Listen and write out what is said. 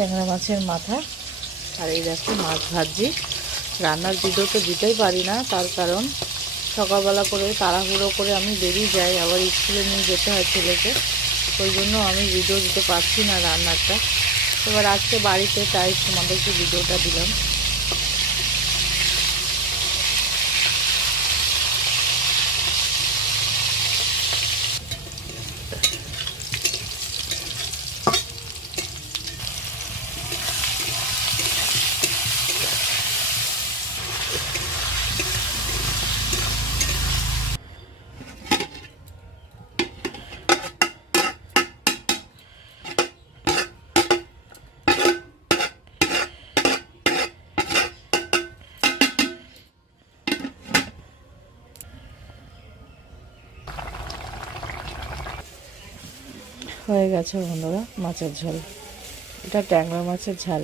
ট্যাংরা মাছের মাথা। আর এই দেখো মাছ ভাজি। রান্নার ভিডিও তো দিতেই পারি না, তার কারণ সকালবেলা করে তাড়াহুড়ো করে আমি বেরিয়ে যাই, আবার স্কুলে নিয়ে যেতে হয় ছেলেকে, ওই জন্য আমি ভিডিও দিতে পারছি না রান্নাটা। এবার আজকে বাড়িতে, তাই তোমাদেরকে ভিডিওটা দিলাম। হয়ে গেছে বন্ধুরা মাছের ঝোল। এটা ট্যাংরা মাছের ঝাল।